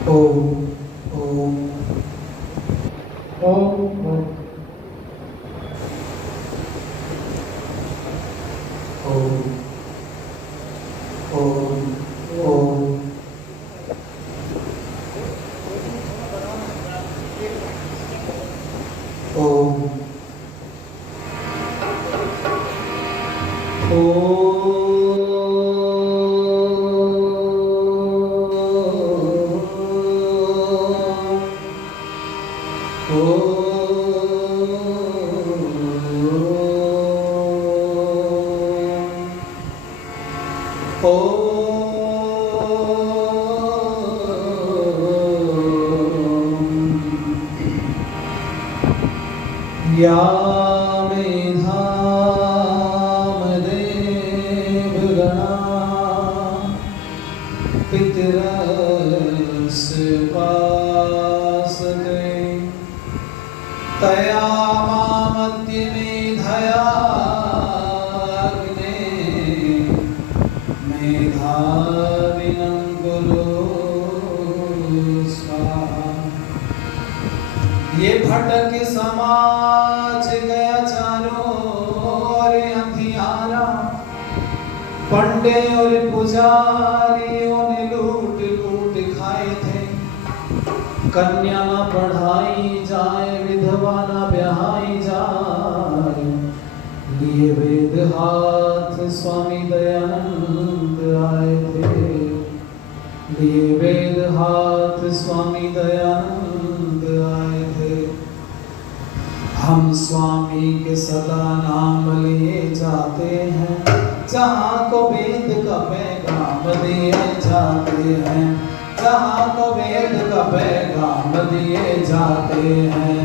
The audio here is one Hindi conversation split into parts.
ओम ओम ओम ओम ओम ओम ओम ओम या मे धाम देवगणा पितरस् उपासते तया मामद्य मेधयाग्ने मेधाविनं कुरु स्वाहा। ये भटक समाज गया चारों ओर अंधियारा, पंडे और पुजारियों ने लूट लूट खाए थे। कन्या न पढ़ाई जाए, विधवा न ब्याहाई जाए, लिए वेद हाथ स्वामी दयानंद आए थे। लिए वेद हाथ स्वामी दयानंद आए थे। हम स्वामी के सदा नाम लिए जाते हैं, जहाँ को वेद का पैगाम दिए जाते हैं, जहाँ को वेद का पैगाम दिए जाते हैं।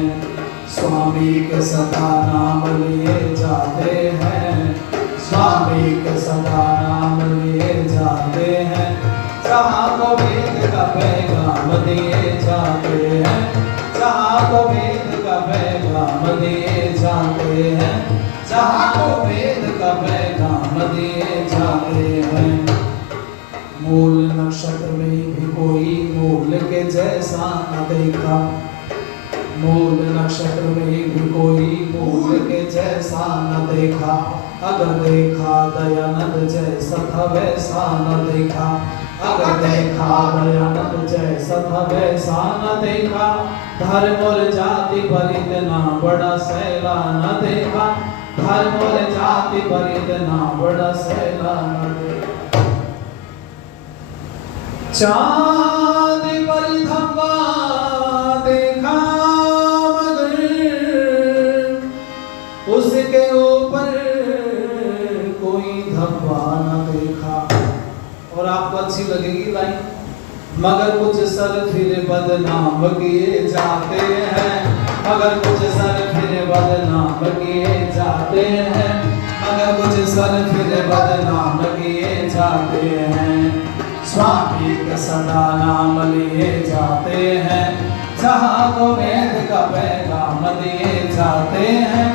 स्वामी के सदा नाम लिए जाते हैं, स्वामी के सदा नाम लिए जाते हैं, जहाँ को वेद का पैगाम दिए जाते हैं, जहाँ को वेद का पैगाम दिए जाते हैं, जहाँ को वेद का पैगाम दिए जाते हैं। मूल नक्षत्र में भी कोई मूल के जैसा न देखा, मूल नक्षत्र में भी कोई मूल के जैसा न देखा। अगर देखा दयानंद जैसा था वैसा न देखा, अगर देखा दयानंद जैसा था वैसा न देखा। धर्म और जाति पर इतना बड़ा सैला न देखा, धर्म और जाति पर इतना बड़ा सैला न देखा। चाँद पर धब्बा देखा मगर उसके ऊपर कोई धब्बा न देखा। और आपको अच्छी लगेगी लाइन, मगर कुछ सर फिर बदनाम किए जाते हैं, मगर कुछ सर फिर बदनाम किए जाते हैं, मगर कुछ सर फिर बदनाम किए जाते हैं। स्वामी का सदा नाम लिए जाते हैं, जहाँ को वेद का पैगाम दिए जाते हैं,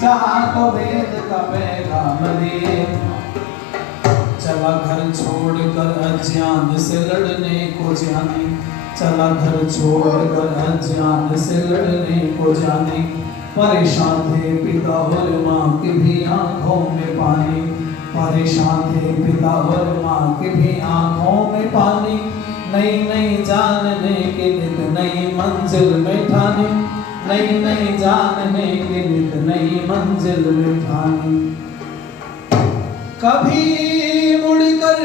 जहाँ को वेद का पैगाम दिए। चला घर छोड़कर अज्ञान से लड़ने को जाने, चला घर छोड़कर अज्ञान से लड़ने को जाने। परेशान थे पिता और माँ की भी आंखों में पानी, परेशान थे पिता और माँ की भी आंखों में पानी। नई नई जानने के नित नई मंजिल में ठानी, नई नई जानने के नित नई मंजिल में ठानी। कभी मुड़कर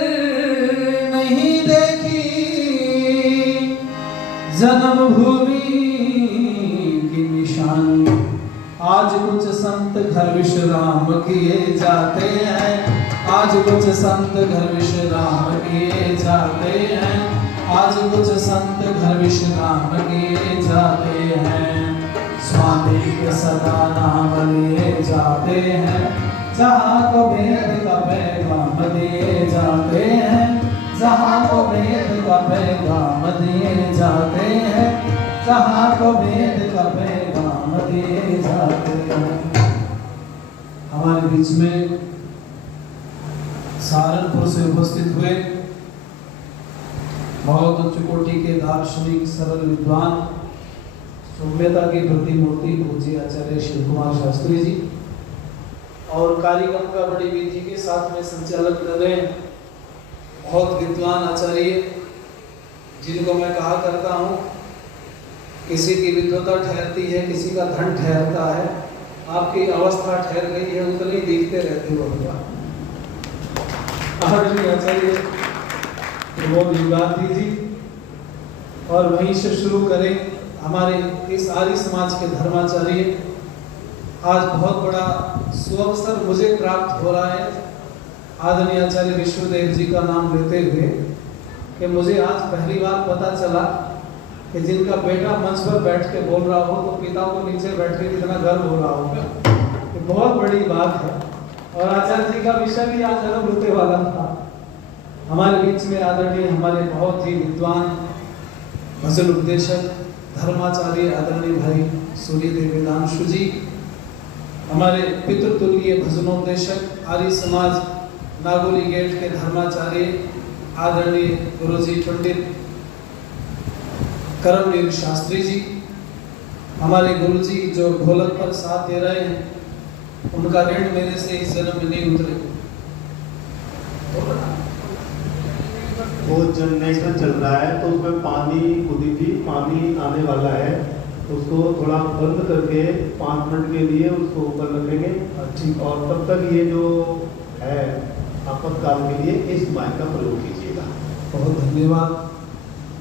नहीं देखी जन्मभूमि की निशानी। आज कुछ संत घर विश्राम किए जाते हैं, आज कुछ संत घर विश्राम किए जाते हैं, आज कुछ संत घर विश्राम किए जाते हैं। स्वामी के सदा नाम लिए जाते हैं, जहाँ को वेद का पैगाम दिए जाते हैं, जहाँ को वेद का पैगाम दिए जाते हैं, जहाँ को वेद का पैगाम दिए जाते हैं। हमारे बीच में सहारनपुर से उपस्थित हुए बहुत उच्च कोटि के दार्शनिक सरल विद्वान सौम्यता की प्रतिमूर्ति पूज्य आचार्य शिव कुमार शास्त्री जी और कार्यक्रम का बड़ी विधि के साथ में संचालन कर रहे हैं बहुत विद्वान आचार्य जिनको मैं कहा करता हूँ किसी की विद्वता ठहरती है, किसी का धन ठहरता है, आपकी अवस्था ठहर गई है उतने ही देखते रहते हो आचार्य प्रमोद युगांधी जी। और वहीं से शुरू करें हमारे इस आर्य समाज के धर्माचार्य। आज बहुत बड़ा सुअवसर मुझे प्राप्त हो रहा है आदरणीय आचार्य विश्वदेव जी का नाम लेते हुए कि मुझे आज पहली बार पता चला कि जिनका बेटा मंच पर बैठ के बोल रहा हो तो पिता को नीचे बैठ के कितना गर्व हो रहा होगा। ये बहुत बड़ी बात है और आचार्य जी का विषय भी आज जन्म होते वाला था। हमारे बीच में आदरणीय हमारे बहुत ही विद्वान भजन उपदेशक धर्माचार्य आदरणीय भाई सूर्यदेव वेदांशु जी, हमारे पितृतुल्य भजनोपदेशक आर्य समाज नागोली गेट के धर्माचार्य आदरणीय गुरुजी पंडित करमवीर शास्त्री जी, हमारे गुरुजी जो ढोलक पर साथ दे रहे हैं उनका ऋण मेरे से इस जन्म में नहीं उतरे। वो जनरेटर चल रहा है तो उसमें पानी खुदी थी, पानी आने वाला है, उसको थोड़ा बंद करके 5 मिनट के लिए उसको ऊपर रखेंगे ठीक। और तब तक ये जो है आपातकाल के लिए इस माइक का प्रयोग कीजिएगा। बहुत धन्यवाद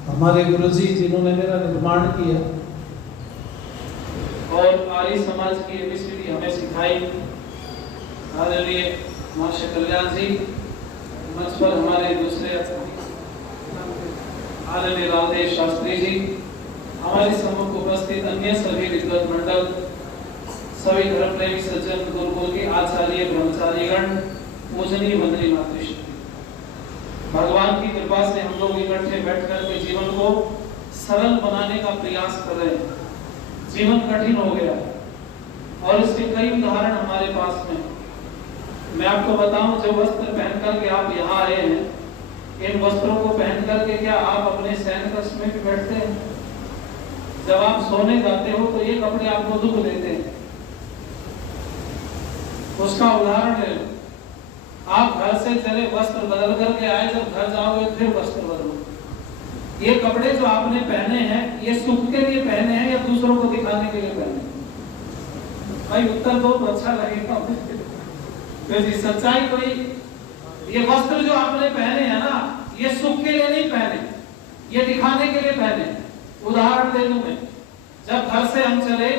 हमारे गुरुजी जिन्होंने मेरा निर्माण किया और आर्य समाज की एबीसीडी हमें सिखाई। आदरणीय महर्षि कल्याण जी, मंच पर हमारे दूसरे आदरणीय रामदेव शास्त्री जी, हमारे सम्मुख उपस्थित अन्य सभी विद्वत मंडल, सभी धर्म प्रेमी सज्जन, गुरुकुल के आचार्य ब्रह्मचारीगण, पूजनीय मंत्री मातृशक्ति, भगवान की कृपा से हम लोग इकट्ठे बैठकर के जीवन को सरल बनाने का प्रयास कर रहे हैं। जीवन कठिन हो गया और इसके कई उदाहरण हमारे पास में। मैं आपको बताऊं, जो वस्त्र पहन करके आप यहाँ आए हैं, इन वस्त्रों को पहन करके क्या आप अपने शयन कक्ष में भी बैठते हैं? जब आप सोने जाते हो तो ये कपड़े आपको दुख देते हैं। उसका उदाहरण है, आप घर से चले वस्त्र बदल करके आए, जब घर जाओगे फिर वस्त्र बदलो। ये कपड़े जो आपने पहने हैं ये सुख के लिए पहने हैं या दूसरों को दिखाने के लिए पहने? भाई उत्तर दो तो अच्छा लगेगा। तो सच्चाई कोई, ये वस्त्र जो आपने पहने हैं ना, ये सुख के लिए नहीं पहने, ये दिखाने के लिए पहने। उदाहरण दे दूं मैं, जब घर से हम चले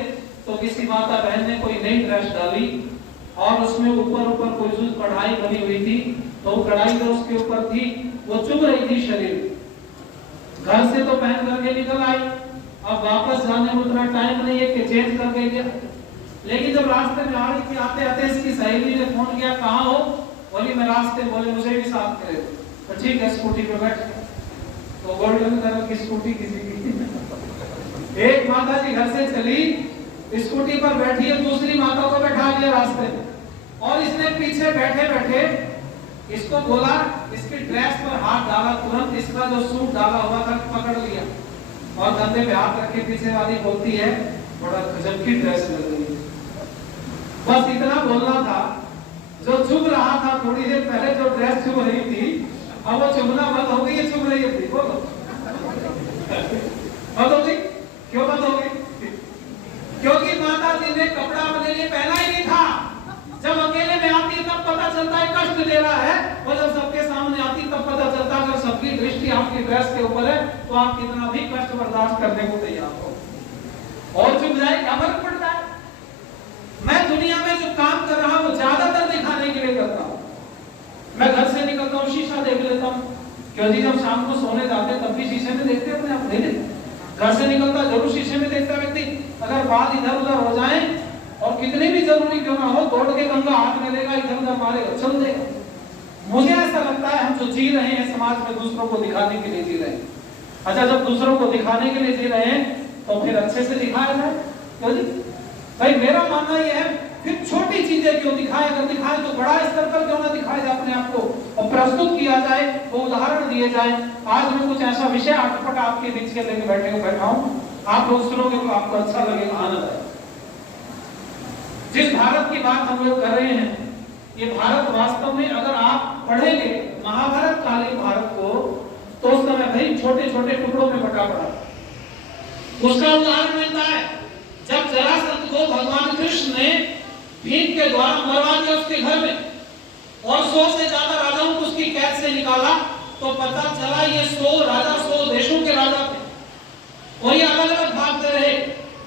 तो किसी माता बहन ने कोई नई ड्रेस डाली और उसमें ऊपर कोई कढ़ाई बनी हुई थी, तो कढ़ाई जो उसके ऊपर थी वो चुभ रही थी शरीर। घर से तो पहन करके निकल आई, अब वापस जाने में उतना टाइम नहीं है कि चेंज करके गया। लेकिन जब रास्ते में आ रही थी, आते आते इसकी सहेली ने फोन किया, कहाँ हो? बोली मैं रास्ते। बोले मुझे भी साथ करे। तो ठीक है, स्कूटी पे बैठ। तो गोल्डन कलर की स्कूटी किसी की। एक माता जी घर से चली, स्कूटी पर बैठी है, दूसरी माता को बैठा लिया रास्ते में और इसने पीछे बैठे बैठे इसको बोला, इसकी ड्रेस पर हाथ डाला, तुरंत इसका जो सूट डाला हुआ था पकड़ लिया और कंधे पे हाथ रखे पीछे वाली बोलती है, बड़ा गजब की ड्रेस लग रही है। बस इतना बोलना था। जो चुभ रहा था थोड़ी देर पहले, जो ड्रेस चुभ रही थी, अब वो चुभना बंद हो गई, ये चुभ रही थी। बोलो बंद हो गई? क्यों बंद हो गई? क्योंकि माता जी ने कपड़ा अपने लिए पहना ही नहीं था। जब अकेले में आती है तब पता चलता है कष्ट दे रहा है, और जब सबके सामने आती तब पता चलता है अगर सबकी दृष्टि आपकी ड्रेस के ऊपर है तो आप कितना भी कष्ट बर्दाश्त करने को तैयार हो। और चुप जाए क्या फर्क पड़ता है? मैं दुनिया में जो काम कर रहा हूँ ज्यादातर दिखाने के लिए करता हूँ। मैं घर से निकलता हूँ, शीशा देख लेता हूँ, क्योंकि जब शाम को सोने जाते तब भी शीशे में देखते अपने आप? नहीं देखते। घर से निकलता जरूर शीशे में देखता व्यक्ति। अगर बाल इधर उधर हो जाए और कितनी भी जरूरी क्यों ना हो, दौड़ के गंगा हाथ में लेगा, इधर उधर मारेगा, चल देगा। मुझे ऐसा लगता है हम जो जी रहे हैं समाज में दूसरों को दिखाने के लिए जी रहे हैं। अच्छा, जब दूसरों को दिखाने के लिए जी रहे हैं तो फिर अच्छे से दिखाया जाए। क्यों जी? भाई मेरा मानना यह है फिर छोटी चीजें क्यों दिखाए, अगर दिखाए तो बड़ा स्तर पर क्यों ना दिखाया जाए अपने आप को और प्रस्तुत किया जाए, वो उदाहरण दिए जाए। आज मैं कुछ ऐसा विषय अटपट आपके बीच के लेके बैठा हूं, आप लोग सुनोगे तो आपको अच्छा लगेगा, आनंद आएगा। जिस भारत की बात हम लोग कर रहे हैं, ये भारत वास्तव में अगर आप पढ़ेंगे महाभारत कालीन भारत को, तो उस समय भाई छोटे छोटे टुकड़ों में बटा पड़ा। उसका उदाहरण मिलता है जब जरासंध को भगवान कृष्ण ने भीम के द्वारा मरवा दिया उसके घर में, और 100 से ज्यादा राजाओं को उसकी कैद से निकाला, तो पता चला ये 100 राजा 100 देशों के राजा थे और ये अलग अलग भागते रहे।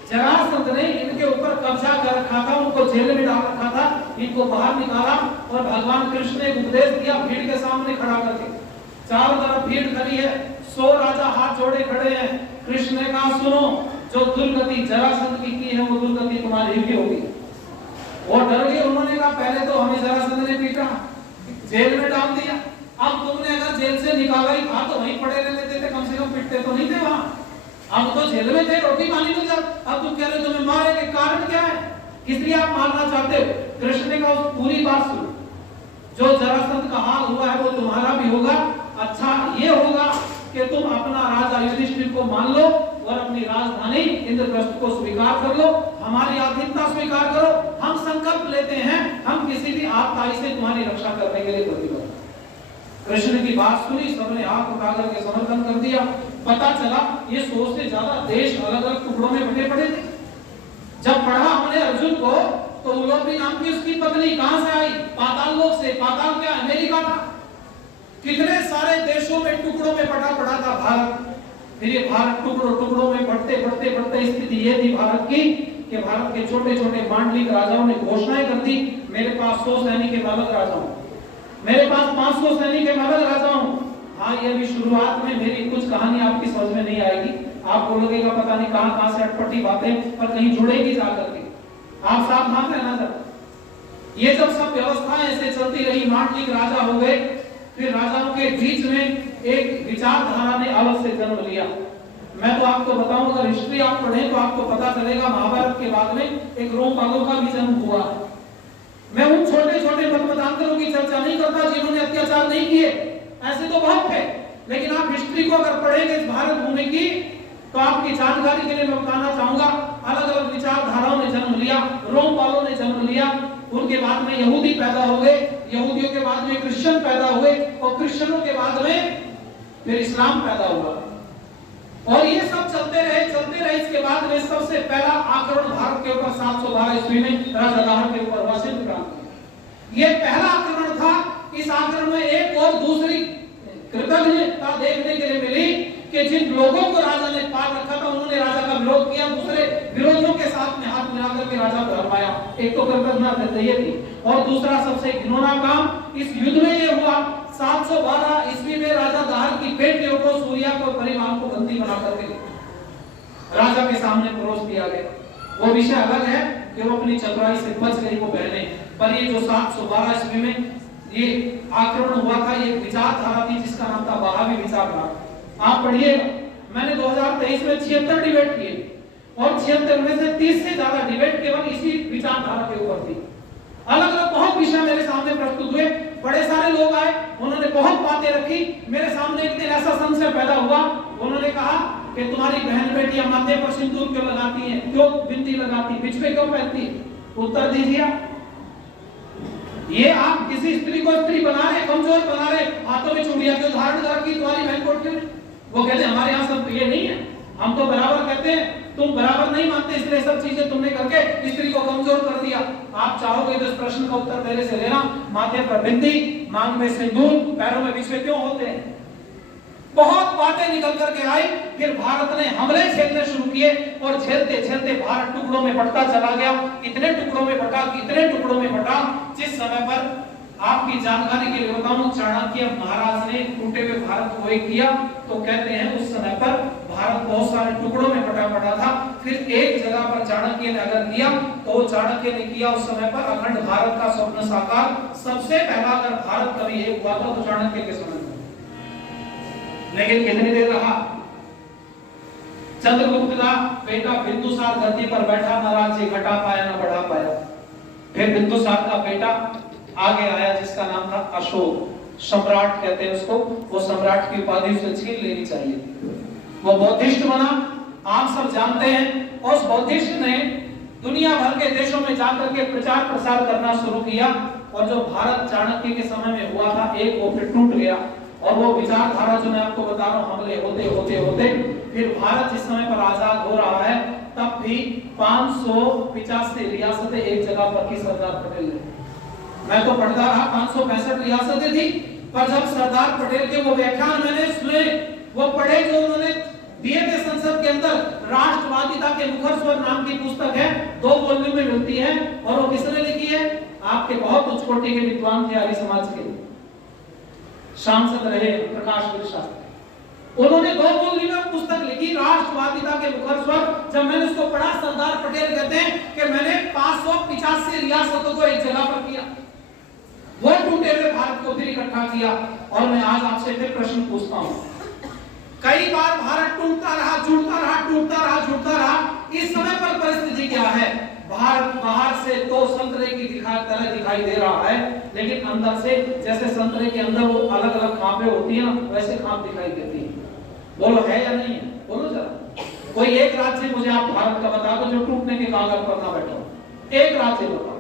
जरासंध ने इनके ऊपर कब्जा कर रखा था, उनको जेल में डाल रखा था, इनको बाहर निकाला और भगवान कृष्ण ने उपदेश दिया भीड़ के सामने खड़ा करके। चारों तरफ भीड़ खड़ी है, 100 राजा हाथ जोड़े खड़े हैं। कृष्ण ने कहा सुनो, जो दुर्गति जरासंध की है वो दुर्गति तुम्हारी भी होगी। और डर गए, उन्होंने कहा पहले तो हमें जरासंध ने पीटा, जेल में डाल दिया, अब तुमने अगर जेल से निकाला ही था तो वहीं पड़े रहने देते, कम से कम पिटते तो नहीं थे वहां, अब तो जेल में थे, रोटी पानी मिल जाता, अब तुम कह रहे हो तुम्हें मारेंगे, कारण क्या है, इसलिए आप मारना चाहते हो। कृष्ण ने कहा पूरी बात सुनो, जो जरासंध का हाल हुआ है वो तुम्हारा भी होगा। अच्छा ये होगा कि तुम अपना राजा युधिष्ठिर को मान लो और अपनी राजधानी इंद्रप्रस्थ को स्वीकार कर लो, हमारी आधीनता स्वीकार करो, हम संकल्प लेते हैं हम किसी भी आपदाई से तुम्हारी रक्षा करने के लिए प्रतिबद्ध। कृष्ण की बात सुनी, सबने हाथ उठा करके समर्थन कर दिया। पता चला ये 100 से ज्यादा देश अलग अलग टुकड़ों में बटे पड़े थे। जब पढ़ा हमने अर्जुन को, तो उलोपी नाम की उसकी पत्नी कहां से आई, पाताल लोक से। पाताल क्या, अमेरिका था। कितने सारे देशों में टुकड़ों में बटा पड़ा था भारत। फिर ये भारत टुकड़ों में बढ़ते बढ़ते बढ़ते स्थिति ये थी भारत की कि भारत के छोटे छोटे मांडलिक राजाओं ने घोषणाएं कर दी, मेरे पास 100 सैनिक के बालक राजा हूं, मेरे पास 500 सैनिक के बालक राजा हूं। हाँ ये भी शुरुआत में मेरी कुछ कहानी आपकी समझ में नहीं आएगी, आप बोलोगे का पता नहीं कहां से अटपटी बातें, पर कहीं जुड़ेगी जाकर के, आप सावधान रहना जरा। ये जब सब व्यवस्थाएं ऐसे चलती रही, मांडलिक राजा हो गए, फिर राजाओं के बीच में एक विचारधारा ने अलग से जन्म लिया। मैं तो आपको बताऊं, अगर हिस्ट्री आप पढ़ें तो आपको पता चलेगा महाभारत के बाद में एक रोमपालों का भी जन्म हुआ। मैं उन छोटे छोटे मतमतांतरों की चर्चा नहीं करता जिन्होंने अत्याचार नहीं किए, ऐसे तो बहुत थे, लेकिन आप हिस्ट्री को अगर पढ़ेंगे इस भारत भूमि की, तो आपकी जानकारी के लिए मैं बताना चाहूंगा अलग अलग विचारधाराओं ने जन्म लिया, रोमपालों ने जन्म लिया, उनके बाद में यहूदी पैदा हो गए, यहूदियों के बाद में क्रिश्चियन पैदा हुए और क्रिश्चियनों के बाद में फिर इस्लाम पैदा हुआ। और ये सब चलते रहे। इसके बाद में सबसे पहला आक्रमण भारत के ऊपर 712 ईस्वी में राजा दाहर के ऊपर हुआ, सिंध क्रांति। ये पहला आक्रमण था। इस आक्रमण में एक और दूसरी कृतज्ञता देखने के लिए मिली कि जिन लोगों को राजा ने पाल रखा था उन्होंने राजा का विरोध किया, दूसरे विरोधियों के साथ में हाथ मिलाकर के राजा को हरवाया। एक तो कृतज्ञता ये थी, और दूसरा सबसे घिनौना काम इस युद्ध में ये हुआ, 712 ईस्वी में राजा दाहर की बेटियों को, सूर्या को, परिवार को बंदी बना करके राजा के सामने परोस दिया गया। वो विषय अलग है कि वो अपनी चतुराई से बच गई वो बहनें, पर ये जो 712 ईस्वी में ये आक्रमण हुआ था, ये विचारधारा थी जिसका नाम था बहावी विचारधारा। आप पढ़िएगा, मैंने 2023 में 76 डिबेट किए और 76 में से 30 से ज्यादा डिबेट केवल इसी विचारधारा के ऊपर थी। अलग अलग बहुत विषय मेरे सामने प्रस्तुत हुए, बड़े सारे लोग आए, उन्होंने बहुत बातें रखी। मेरे सामने एक दिन ऐसा संशय पैदा हुआ, उन्होंने कहा कि तुम्हारी बहन बेटियां माथे पर सिंदूर क्यों लगाती हैं, क्यों बिंदी लगाती, बीच में क्यों पहनती? उत्तर दीजिए, ये आप किसी स्त्री को स्त्री बना रहे, कमजोर बना रहे, हाथों में चूड़ियां क्यों धारण कर रखी तुम्हारी बहन को क्यों? वो कहते हमारे यहाँ सब ये नहीं है, हम तो बराबर कहते हैं, तुम बराबर नहीं मानते, इसलिए सब चीजें तुमने करके स्त्री को कमजोर कर दिया। आप चाहोगे तो इस प्रश्न का उत्तर मेरे से लेना, माथे पर बिंदी, मांग में सिंदूर, पैरों में बिछवे क्यों होते हैं? बहुत बातें निकल करके आई। फिर भारत ने हमले झेलने शुरू किए और झेलते झेलते भारत टुकड़ों में बंटता चला गया। इतने टुकड़ों में बंटा, इतने टुकड़ों में बंटा, जिस समय पर आपकी जानकारी के लिए बताऊं, चाणक्य महाराज ने टूटे हुए भारत को एक किया, तो कहते हैं उस समय पर भारत बहुत सारे टुकड़ों में बटा पड़ा था। फिर एक जगह पर चाणक्य ने अगर किया, तो चाणक्य ने किया उस समय पर अखंड भारत का स्वप्न साकार। सबसे पहला अगर भारत कभी एक हुआ था तो चाणक्य के समय में। लेकिन कितनी देर रहा? चंद्रगुप्त का बेटा बिंदुसार धरती पर बैठा, न राज्य घटा पाया न बढ़ा पाया। फिर बिंदुसार का बेटा आगे आया जिसका नाम था अशोक, सम्राट कहते हैं उसको। वो सम्राट की उपाधि उसे छीन लेनी चाहिए थी। वो बौद्धिस्ट बना, आप सब जानते हैं। उस बौद्धिस्ट ने दुनिया भर के देशों में जाकर के प्रचार प्रसार करना शुरू किया, और जो भारत चाणक्य के समय में हुआ था एक, वो फिर टूट गया। और वो विचारधारा जो मैं आपको बता रहा हूं, हमले होते होते होते फिर भारत जिस समय पर आजाद हो रहा है, तब भी 585 रियासतें एक जगह पर की सरदार पटेल ने। मैं तो पढ़ता रहा 565 रियासतें थी, पर जब सरदार पटेल के वो व्याख्यान मैंने सुने, वो पढ़े जो उन्होंने दिए थे संसद के अंदर, राष्ट्रवादिता के मुखर स्वर नाम की पुस्तक है, 2 वॉल्यूम में मिलती है। और वो किसने लिखी है? आपके बहुत उच्च कोटि के विद्वान थे आर्य समाज के, सांसद रहे प्रकाश वीर शास्त्री। उन्होंने 2 वॉल्यूम में पुस्तक लिखी, राष्ट्रवादिता के मुखर स्वर। जब मैंने उसको पढ़ा, सरदार पटेल कहते हैं कि मैंने 585 रियासतों को एक जगह पर किया, वो टूटे हुए भारत को फिर इकट्ठा किया। और मैं आज आपसे फिर प्रश्न पूछता हूं, कई बार भारत टूटता रहा, जुड़ता रहा, टूटता रहा, जुड़ता रहा। इस समय पर परिस्थिति क्या है? भारत बाहर से तो संतरे की तरह दिखाई दे रहा है, लेकिन अंदर से जैसे संतरे के अंदर वो अलग अलग खापे होती है ना, वैसे खाप दिखाई देती है। बोलो है या नहीं है? बोलो जरा। कोई एक राज्य मुझे आप भारत का बता दो जो टूटने के कागज पर ना बैठा हो, एक राज्य बताओ।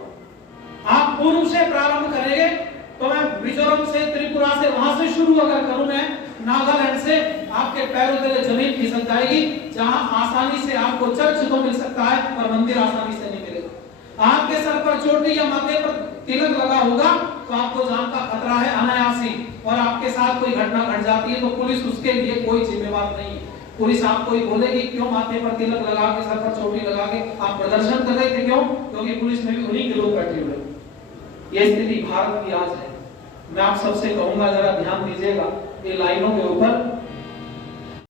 आप पूर्व से प्रारंभ करेंगे तो मैं मिजोरम से, त्रिपुरा से, वहां से शुरू अगर करूं मैं, नागालैंड से, आपके पैरों तले जमीन खिसक जाएगी। जहां आसानी से आपको चर्च तो मिल सकता है, पर मंदिर आसानी से नहीं मिलेगा। आपके सर पर चोटी या माथे पर तिलक लगा होगा तो आपको जान का खतरा है अनायासी, और आपके साथ कोई घटना घट जाती है तो पुलिस उसके लिए कोई जिम्मेवार नहीं है। पुलिस आपको ही बोलेगी क्यों माथे पर तिलक लगा के, सर पर चोटी लगा के आप प्रदर्शन कर रहे थे, क्यों? क्योंकि पुलिस में भी उन्हीं के लोग बैठे हुए। ये स्थिति भारत की आज है। मैं आप सबसे कहूंगा जरा ध्यान दीजिएगा, ये लाइनों के ऊपर